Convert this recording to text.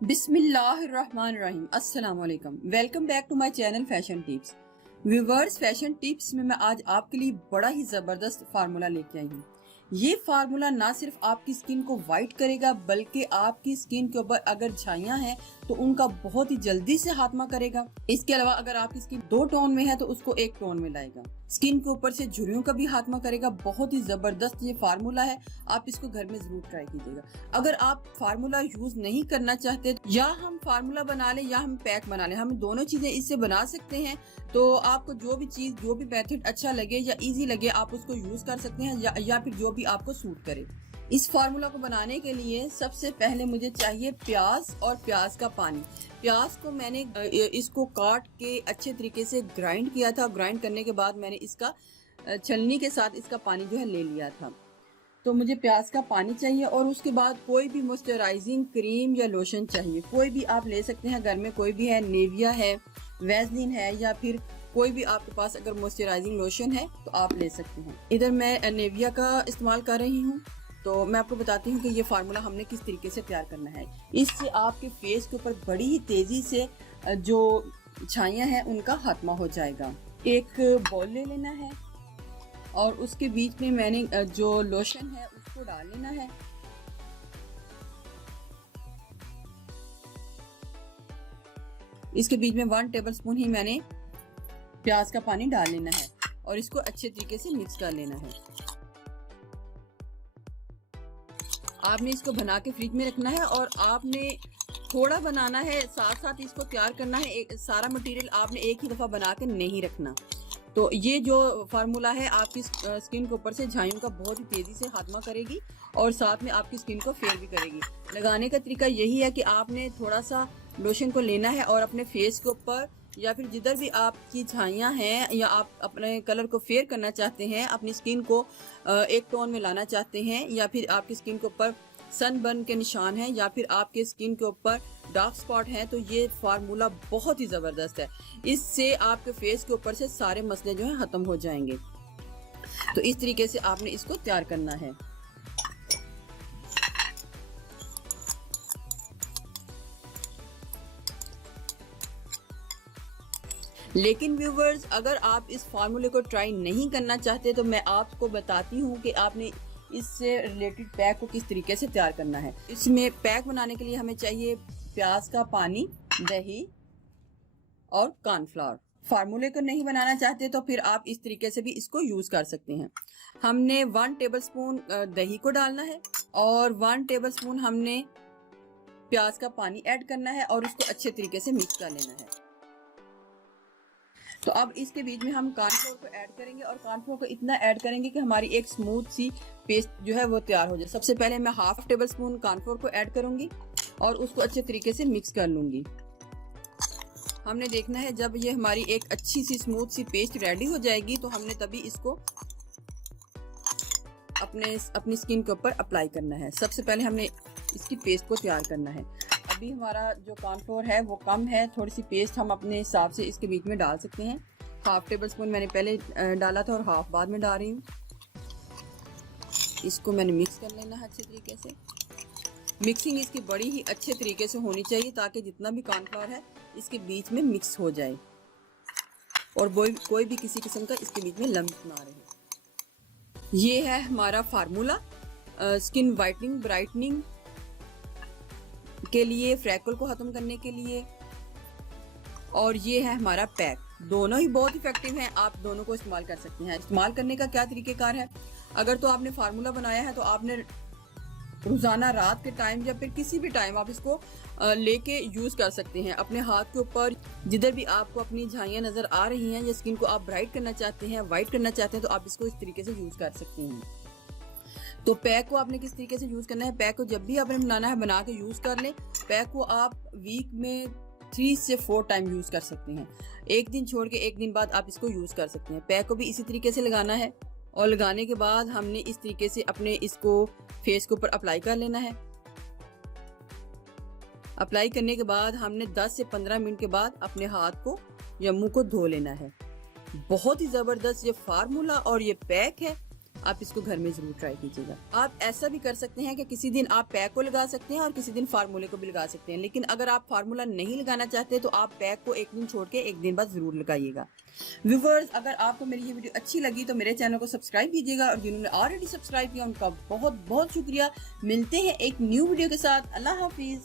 बिस्मिल्लाहिर्रहमानिर्रहीम। अस्सलाम वालेकुम। Welcome back to my channel Fashion Tips. Viewers, Fashion Tips में मैं आज आपके लिए बड़ा ही ज़बरदस्त फार्मूला लेके आई हूँ। ये फार्मूला ना सिर्फ आपकी स्किन को वाइट करेगा बल्कि आपकी स्किन के ऊपर अगर छाइयाँ हैं तो उनका बहुत ही जल्दी से खात्मा करेगा। इसके अलावा अगर आपकी स्किन 2 टोन में है तो उसको 1 टोन में लाएगा। स्किन के ऊपर से झुर्रियों का भी खात्मा करेगा। बहुत ही जबरदस्त ये फार्मूला है, आप इसको घर में जरूर ट्राई कीजिएगा। अगर आप फार्मूला यूज नहीं करना चाहते, या हम फार्मूला बना लें या हम पैक बना लें, हम दोनों चीजें इससे बना सकते हैं। तो आपको जो भी मेथड अच्छा लगे या इजी लगे आप उसको यूज कर सकते हैं, या फिर जो भी आपको सूट करे। इस फार्मूला को बनाने के लिए सबसे पहले मुझे चाहिए प्याज और प्याज का पानी। प्याज को मैंने इसको काट के अच्छे तरीके से ग्राइंड किया था। ग्राइंड करने के बाद मैंने इसका छलनी के साथ इसका पानी जो है ले लिया था। तो मुझे प्याज का पानी चाहिए और उसके बाद कोई भी मॉइस्चराइजिंग क्रीम या लोशन चाहिए। कोई भी आप ले सकते हैं, घर में कोई भी है, नेविया है, वैसलीन है, या फिर कोई भी आपके पास अगर मॉइस्चराइजिंग लोशन है तो आप ले सकते हैं। इधर मैं नेविया का इस्तेमाल कर रही हूँ। तो मैं आपको बताती हूँ कि ये फार्मूला हमने किस तरीके से तैयार करना है। इससे आपके फेस के ऊपर बड़ी ही तेजी से जो छाइयाँ हैं उनका खात्मा हो जाएगा। एक बॉल ले लेना है और उसके बीच में मैंने जो लोशन है उसको डाल लेना है। इसके बीच में 1 टेबलस्पून ही मैंने प्याज का पानी डाल लेना है और इसको अच्छे तरीके से मिक्स कर लेना है। आपने इसको बना के फ्रिज में रखना है और आपने थोड़ा बनाना है, साथ साथ इसको तैयार करना है। सारा मटेरियल आपने एक ही दफ़ा बना के नहीं रखना। तो ये जो फार्मूला है आपकी स्किन के ऊपर से झाइयों का बहुत ही तेज़ी से खात्मा करेगी और साथ में आपकी स्किन को फेयर भी करेगी। लगाने का तरीका यही है कि आपने थोड़ा सा लोशन को लेना है और अपने फेस के ऊपर या फिर जिधर भी आपकी छाइयाँ हैं या आप अपने कलर को फेयर करना चाहते हैं, अपनी स्किन को एक टोन में लाना चाहते हैं, या फिर आपकी स्किन के ऊपर सनबर्न के निशान हैं, या फिर आपके स्किन के ऊपर डार्क स्पॉट हैं, तो ये फार्मूला बहुत ही ज़बरदस्त है। इससे आपके फेस के ऊपर से सारे मसले जो हैं ख़त्म हो जाएंगे। तो इस तरीके से आपने इसको तैयार करना है। लेकिन व्यूवर्स, अगर आप इस फार्मूले को ट्राई नहीं करना चाहते तो मैं आपको बताती हूँ कि आपने इससे रिलेटेड पैक को किस तरीके से तैयार करना है। इसमें पैक बनाने के लिए हमें चाहिए प्याज का पानी, दही और कॉर्नफ्लावर। फार्मूले को नहीं बनाना चाहते तो फिर आप इस तरीके से भी इसको यूज कर सकते हैं। हमने 1 टेबलस्पून दही को डालना है और 1 टेबलस्पून हमने प्याज का पानी ऐड करना है और उसको अच्छे तरीके से मिक्स कर लेना है। तो अब इसके बीच में हम कॉर्नफ्लोर को ऐड करेंगे और कॉर्नफ्लोर को इतना ऐड करेंगे कि हमारी एक स्मूथ सी पेस्ट जो है वो तैयार हो जाए। सबसे पहले मैं 1/2 टेबलस्पून कॉर्नफ्लोर को ऐड करूंगी और उसको अच्छे तरीके से मिक्स कर लूंगी। हमने देखना है जब ये हमारी एक अच्छी सी स्मूथ सी पेस्ट रेडी हो जाएगी तो हमने तभी इसको अपनी स्किन के ऊपर अप्लाई करना है। सबसे पहले हमने इसकी पेस्ट को तैयार करना है। अभी हमारा जो कॉर्नफ्लोर है वो कम है, थोड़ी सी पेस्ट हम अपने हिसाब से इसके बीच में डाल सकते हैं। 1/2 टेबलस्पून मैंने पहले डाला था और 1/2 बाद में डाल रही हूँ। इसको मैंने मिक्स कर लेना है अच्छे तरीके से। मिक्सिंग इसकी बड़ी ही अच्छे तरीके से होनी चाहिए ताकि जितना भी कॉर्नफ्लोर है इसके बीच में मिक्स हो जाए और कोई भी किसी किस्म का इसके बीच में लम्ब ना रहे। ये है हमारा फार्मूला स्किन वाइटनिंग, ब्राइटनिंग के लिए, फ्रैकल को ख़त्म करने के लिए, और ये है हमारा पैक। दोनों ही बहुत इफेक्टिव हैं, आप दोनों को इस्तेमाल कर सकते हैं। इस्तेमाल करने का क्या तरीक़ेकार है, अगर तो आपने फार्मूला बनाया है तो आपने रोज़ाना रात के टाइम या फिर किसी भी टाइम आप इसको लेके यूज़ कर सकते हैं। अपने हाथ के ऊपर जिधर भी आपको अपनी झाइयाँ नज़र आ रही हैं या स्किन को आप ब्राइट करना चाहते हैं, वाइट करना चाहते हैं, तो आप इसको इस तरीके से यूज़ कर सकते हैं। तो पैक को आपने किस तरीके से यूज़ करना है, पैक को जब भी आपने बनाना है बना के यूज़ कर लें। पैक को आप वीक में 3 से 4 टाइम यूज़ कर सकते हैं। एक दिन छोड़ के एक दिन बाद आप इसको यूज़ कर सकते हैं। पैक को भी इसी तरीके से लगाना है और लगाने के बाद हमने इस तरीके से अपने इसको फेस के ऊपर अप्लाई कर लेना है। अप्लाई करने के बाद हमने 10 से 15 मिनट के बाद अपने हाथ को या मुंह को धो लेना है। बहुत ही ज़बरदस्त ये फार्मूला और ये पैक है, आप इसको घर में जरूर ट्राई कीजिएगा। आप ऐसा भी कर सकते हैं कि किसी दिन आप पैक को लगा सकते हैं और किसी दिन फार्मूले को भी लगा सकते हैं, लेकिन अगर आप फार्मूला नहीं लगाना चाहते तो आप पैक को एक दिन छोड़ के एक दिन बाद जरूर लगाइएगा। व्यूअर्स, अगर आपको मेरी ये वीडियो अच्छी लगी तो मेरे चैनल को सब्सक्राइब कीजिएगा और जिन्होंने ऑलरेडी सब्सक्राइब किया उनका बहुत बहुत शुक्रिया। मिलते हैं एक न्यू वीडियो के साथ। अल्लाह हाफिज।